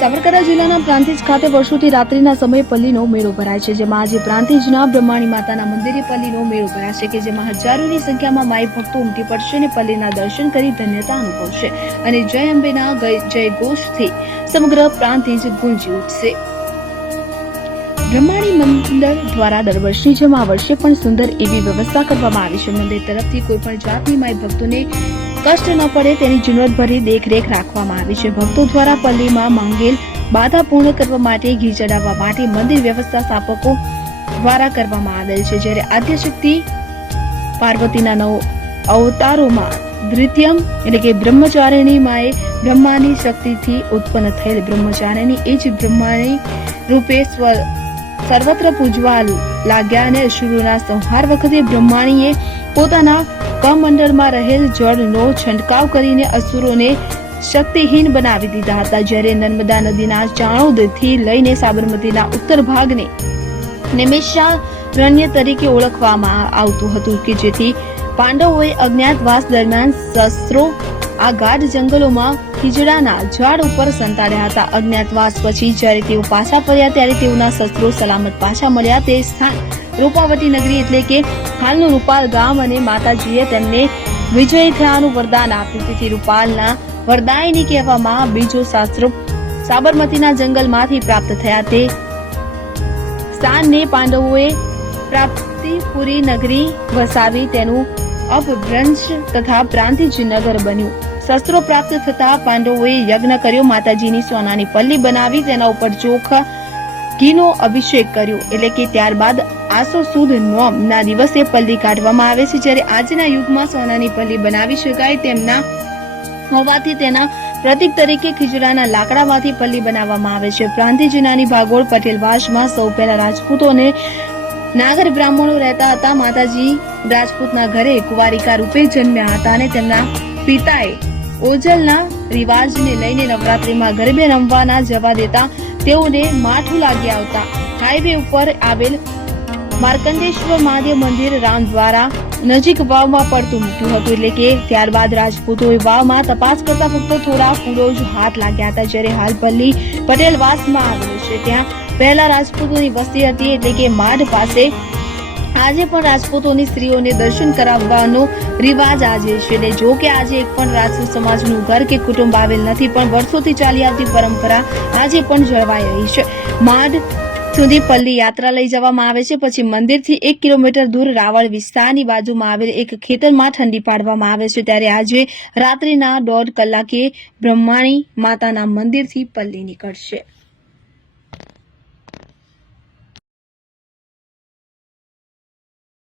સાબરકાંઠા જિલ્લાના પ્રાંતિજ ખાતે વર્ષોથી રાત્રિના સમયે પલ્લીનો મેળો ભરાય છે, જેમાં આજે પ્રાંતિજના બ્રહ્માણી માતાના મંદિરે પલ્લીનો મેળો ભરાશે કે જેમાં હજારોની સંખ્યામાં માઈ ભક્તો ઉમટી પડશે અને પલ્લીના દર્શન કરી ધન્યતા અનુભવશે અને જય અંબેના જય ઘોષથી સમગ્ર પ્રાંતિજ ગુંજી ઉઠશે। બ્રહ્માણી મંદિર દ્વારા દર વર્ષની જેમ આ વર્ષે પણ સુંદર એવી વ્યવસ્થા કરવામાં આવી છે। મંદિર તરફથી કોઈ પણ જાતની માઈ ભક્તોને કષ્ટ ન પડે તેની ઝીણવટભરી દેખરેખ રાખવામાં આવી છે। ભક્તો દ્વારા પલ્લીમાં માંગેલ બાધા પૂર્ણ કરવા માટે ઘી ચડાવવા માટે મંદિર વ્યવસ્થા સ્થાપકો દ્વારા કરવામાં આવેલ છે, જ્યારે આદ્યશક્તિ પાર્વતીના 9 અવતારોમાં દ્વિતીયમ એટલે કે બ્રહ્મચારિણી માએ બ્રહ્માની શક્તિથી ઉત્પન્ન થયેલ બ્રહ્મચારિણી એ જ બ્રહ્માણી રૂપે સર્વત્ર પૂજવા લાગ્યા અને અસુરોના સંહાર વખતે બ્રહ્માણીએ પોતાના કમંડળમાં રહેલ જળનો છંટકાવ કરીને અસુરોને શક્તિહીન બનાવી દીધા હતા। જ્યારે નર્મદા નદીના ચાણોદથી લઈને સાબરમતીના ઉત્તર ભાગને નિમિષારણ્ય તરીકે ઓળખવામાં આવતું હતું કે જેથી પાંડવોએ અજ્ઞાતવાસ દરમિયાન શસ્ત્રો આ ગાઢ જંગલોમાં ખીજડાના ઝાડ ઉપર સંતાડ્યા હતા। અજ્ઞાતવાસ પછી જ્યારે તેઓ પાછા ફર્યા ત્યારે તેઓના શસ્ત્રો સલામત પાછા મળ્યા। તે સ્થાન રૂપાવટી નગરી એટલે કે હાલનું રૂપાલ ગામ અને માતાજીએ તેમને વિજય થયાનું વરદાન આપ્યું, તેથી રૂપાલના વરદાયની કહેવામાં બીજો શાસ્ત્રો સાબરમતીના જંગલમાંથી પ્રાપ્ત થયા। તે સ્થાનને પાંડવોએ પ્રાપ્તિપુરી નગરી વસાવી તેનું અપભ્રંશ તથા પ્રાંતિજ નગર બન્યું। શસ્ત્રો પ્રાપ્ત થતા પાંડવોએ યજ્ઞ કર્યો, માતાજીની સોનાની પલ્લી બનાવી તેના ઉપર ચોખા ઘીનો અભિષેક કર્યો, એટલે કે ત્યારબાદ આસો સુદ નોમના દિવસે પલ્લી કાઢવામાં આવે છે। જ્યારે આજના યુગમાં સોનાની પલ્લી બનાવી શકાય તેમના હોવાથી તેના પ્રતીક તરીકે ખીજડાના લાકડામાંથી પલ્લી બનાવવામાં આવે છે। પ્રાંતિજ નાની ભાગોળ પટેલવાસમાં સૌ પહેલા રાજપૂતો અને નાગર બ્રાહ્મણો રહેતા હતા। માતાજી રાજપૂતના ઘરે કુંવારિકા રૂપે જન્મ્યા હતા અને તેમના પિતાએ ઓજલના રિવાજને લઈને નવરાત્રીમાં ગરબે રમવા ના જવા દેતા તેઓને માઠું લાગી આવતા હાઈવે ઉપર આવેલ માર્કંડેશ્વર મહાદેવ મંદિર રામ દ્વારા નજીક વાવમાં પડતું મૂક્યું હતું, એટલે કે ત્યારબાદ રાજપૂતોએ વાવમાં તપાસ કરતા ફક્ત થોડા ફૂલો જ હાથ લાગ્યા હતા। જ્યારે હાલ પલ્લી પટેલવાસમાં આવેલું છે ત્યાં પહેલા રાજપૂતોની વસ્તી હતી, એટલે કે માઢ પાસે આજે પણ રાજપૂતોની સ્ત્રીઓને દર્શન કરાવવાનો રિવાજ આજે છે। અને જો કે આજે એક પણ રાજપૂત સમાજનું ઘર કે કુટુંબ આવેલ નથી, પણ વર્ષોથી ચાલી આવતી પરંપરા આજે પણ જળવાઈ રહી છે। માઢ સુધી પલ્લી યાત્રા લઈ જવામાં આવે છે, પછી મંદિરથી 1 કિલોમીટર દૂર રાવળ વિસ્તારની બાજુમાં આવેલ એક ખેતરમાં ઠંડી પાડવામાં આવે છે। ત્યારે આજે રાત્રિના 1.5 કલાકે બ્રહ્માણી માતાના મંદિરથી પલ્લી નીકળશે।